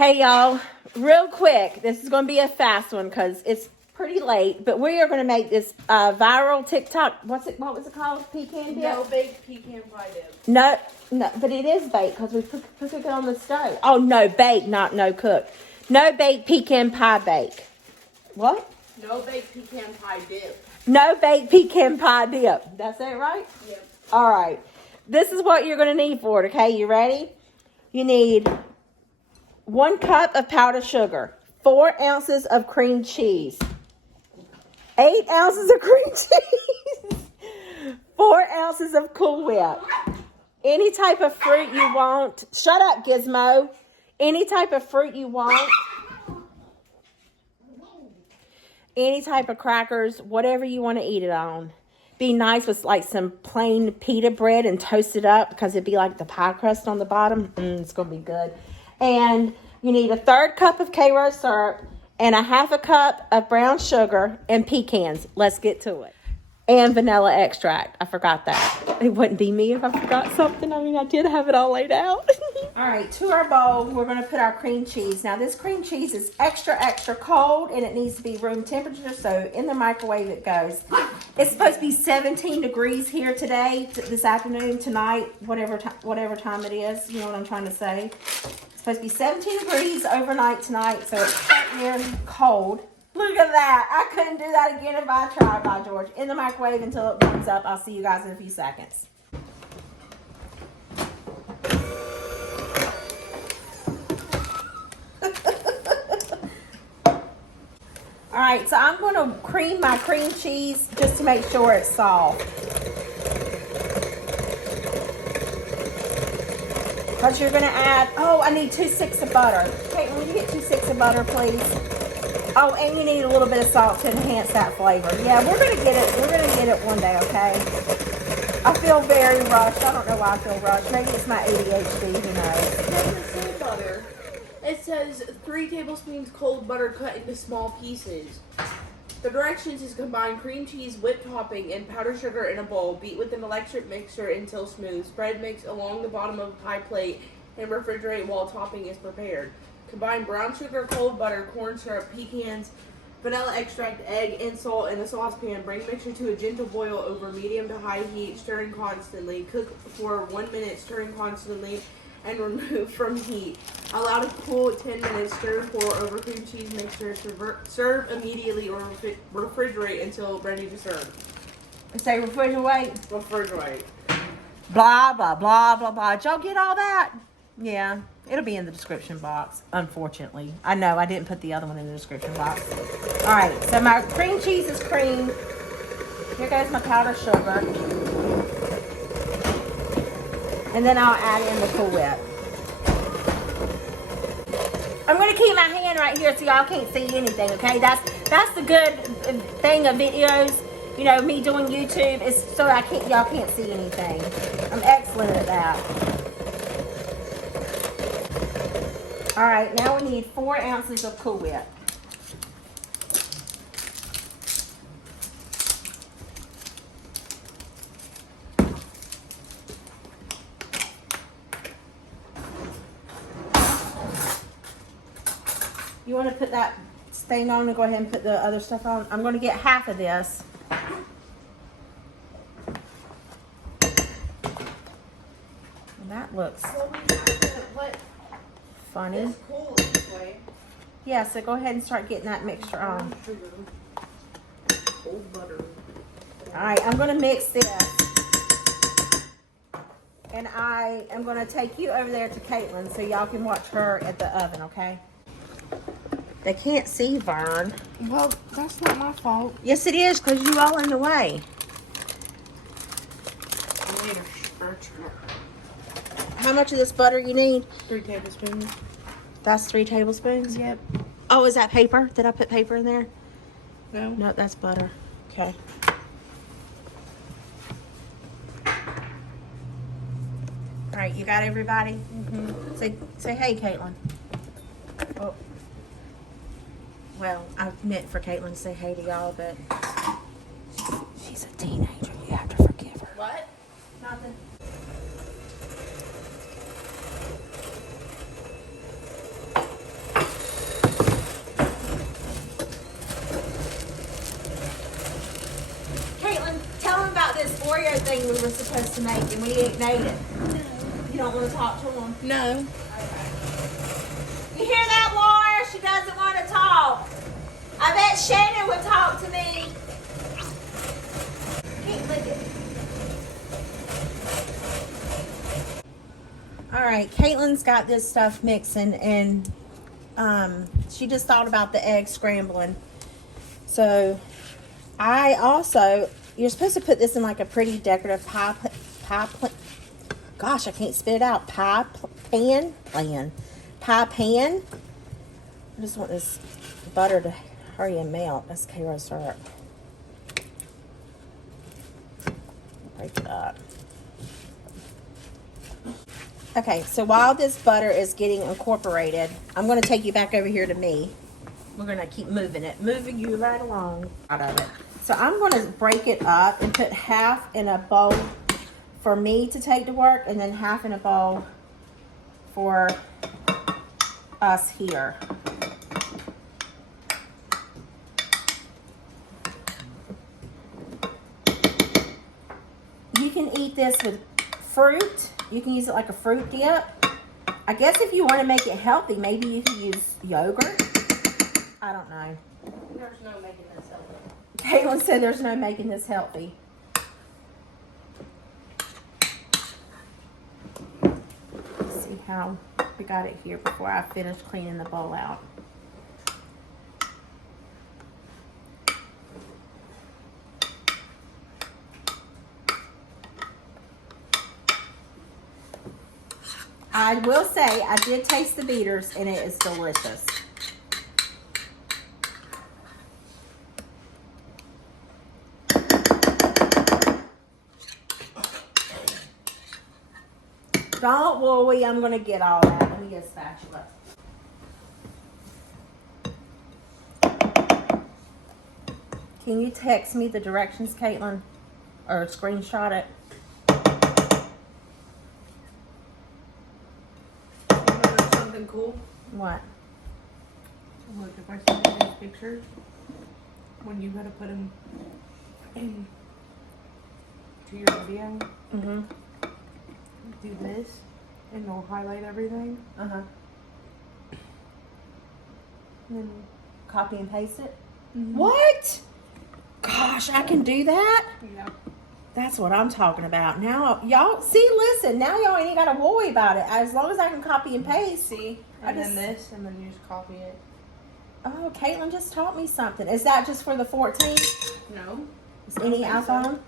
Hey y'all, real quick, this is going to be a fast one because it's pretty late, but we are going to make this viral TikTok. What was it called? Pecan dip? No baked pecan pie dip. No, but it is baked because we cook it on the stove. Oh, no bake, not no cook. No baked pecan pie bake. What? No baked pecan pie dip. No baked pecan pie dip. That's it, right? Yep. All right. This is what you're going to need for it, okay? You ready? You need 1 cup of powdered sugar, 4 ounces of cream cheese, 8 ounces of cream cheese, 4 ounces of Cool Whip, any type of fruit you want. Shut up, Gizmo. Any type of fruit you want. Any type of crackers, whatever you want to eat it on. Be nice with like some plain pita bread and toast it up because it'd be like the pie crust on the bottom. It's going to be good. And you need a 1/3 cup of Karo syrup and a 1/2 cup of brown sugar and pecans. Let's get to it. And vanilla extract. I forgot that. It wouldn't be me if I forgot something. I mean, I did have it all laid out. All right, to our bowl, we're going to put our cream cheese. Now, this cream cheese is extra, extra cold, and it needs to be room temperature, so in the microwave it goes. It's supposed to be 17 degrees here today, this afternoon, tonight, whatever time it is. You know what I'm trying to say. It's supposed to be 17 degrees overnight tonight, so it's sitting in cold. Look at that. I couldn't do that again if I tried, by George. In the microwave until it warms up. I'll see you guys in a few seconds. Alright, so I'm going to cream my cream cheese just to make sure it's soft. Because you're going to add, I need 2 sticks of butter. Caitlin, will you get 2 sticks of butter, please? Oh, and you need a little bit of salt to enhance that flavor. Yeah, we're going to get it. We're going to get it one day, okay? I feel very rushed. I don't know why I feel rushed. Maybe it's my ADHD, who knows? Butter. It says 3 tablespoons cold butter cut into small pieces. The directions is combine cream cheese, whipped topping, and powdered sugar in a bowl. Beat with an electric mixer until smooth. Spread mix along the bottom of a pie plate and refrigerate while topping is prepared. Combine brown sugar, cold butter, corn syrup, pecans, vanilla extract, egg, and salt in a saucepan. Bring mixture to a gentle boil over medium to high heat, stirring constantly. Cook for 1 minute, stirring constantly, and remove from heat. Allow to cool 10 minutes. Stir, pour over cream cheese mixture. Serve immediately or refrigerate until ready to serve. Say refrigerate. Refrigerate. Blah, blah, blah, blah, blah. Did y'all get all that? Yeah. It'll be in the description box, unfortunately. I know, I didn't put the other one in the description box. All right, so my cream cheese is creamed. Here goes my powdered sugar. And then I'll add in the Cool Whip. I'm going to keep my hand right here so y'all can't see anything, okay? That's the good thing of videos. You know, me doing YouTube is so y'all can't see anything. I'm excellent at that. All right, now we need 4 ounces of Cool Whip. You want to put that stain on and go ahead and put the other stuff on? I'm going to get half of this. And that looks funny. It's cool this way. Yeah, so go ahead and start getting that mixture on. Cold butter. Alright, I'm going to mix this. And I am going to take you over there to Caitlin so y'all can watch her at the oven, okay? They can't see Vern. Well, that's not my fault. Yes, it is, because you all in the way. How much of this butter you need? 3 tablespoons. That's 3 tablespoons? Yep. Oh, is that paper? Did I put paper in there? No. No, that's butter. Okay. All right, you got everybody? Mm-hmm. Say hey, Caitlin. Oh. Well, I meant for Caitlin to say hey to y'all, but she's a teenager. You have to forgive her. What? Nothing. thing we were supposed to make and we ain't made it. You don't want to talk to him? No. You hear that, Laura? She doesn't want to talk. I bet Shannon would talk to me. Can't lick it. All right, Caitlin's got this stuff mixing, and she just thought about the egg scrambling. So I also, you're supposed to put this in like a pretty decorative pie gosh, I can't spit it out. Pie pan. I just want this butter to hurry and melt. That's Karo syrup. Break it up. Okay, so while this butter is getting incorporated, I'm going to take you back over here to me. We're going to keep moving you right along out of it. So I'm going to break it up and put half in a bowl for me to take to work, and then half in a bowl for us here. You can eat this with fruit. You can use it like a fruit dip. I guess if you want to make it healthy, maybe you can use yogurt. I don't know. There's no making this healthy. Caitlin said there's no making this healthy. Let's see how we got it here before I finish cleaning the bowl out. I will say I did taste the beaters and it is delicious. Don't worry, I'm going to get all that. Let me get a spatula. Can you text me the directions, Caitlin? Or screenshot it? Something cool. What? Look, if I send you these pictures, when you go to put them in to your video, do this, and it'll highlight everything. And then copy and paste it? What? Gosh, I can do that? Yeah. That's what I'm talking about. Now, y'all, see, listen, now y'all ain't got to worry about it. As long as I can copy and paste. See? And then this, and then you just copy it. Oh, Caitlin just taught me something. Is that just for the 14th? No. Is any iPhone? So.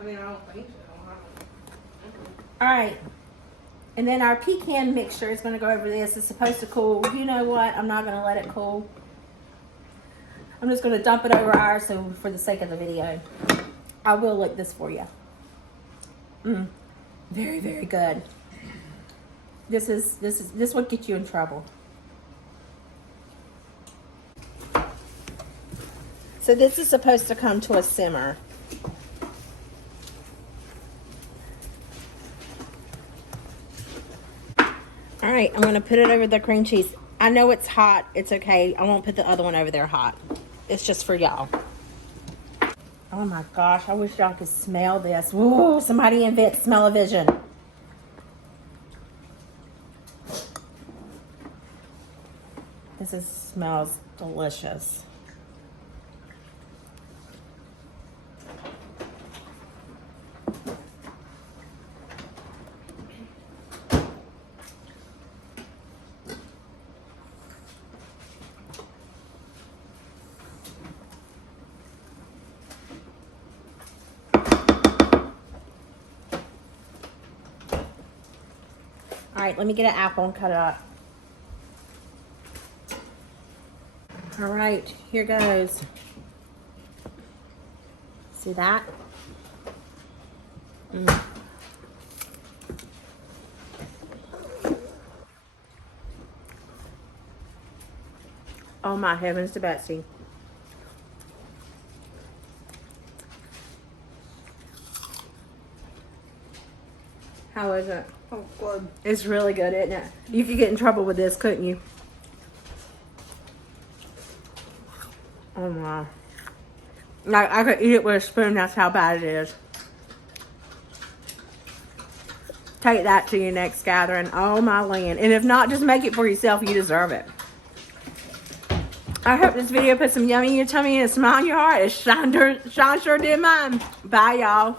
I mean, I don't think so. All right. And then our pecan mixture is going to go over this. It's supposed to cool. You know what? I'm not going to let it cool. I'm just going to dump it over ours so for the sake of the video. I will lick this for you. Very, very good. This will get you in trouble. So this is supposed to come to a simmer. All right, I'm going to put it over the cream cheese. I know it's hot. It's okay. I won't put the other one over there hot. It's just for y'all. Oh my gosh, I wish y'all could smell this. Whoa, somebody invent smell-o-vision. This smells delicious. All right, let me get an apple and cut it up. All right, here goes. See that? Oh my heavens to Betsy. How is it? Oh, good. It's really good, isn't it? You could get in trouble with this, couldn't you? Oh my. I could eat it with a spoon, that's how bad it is. Take that to your next gathering. Oh my land. And if not, just make it for yourself. You deserve it. I hope this video put some yummy in your tummy and a smile in your heart. It Sean sure did mine. Bye, y'all.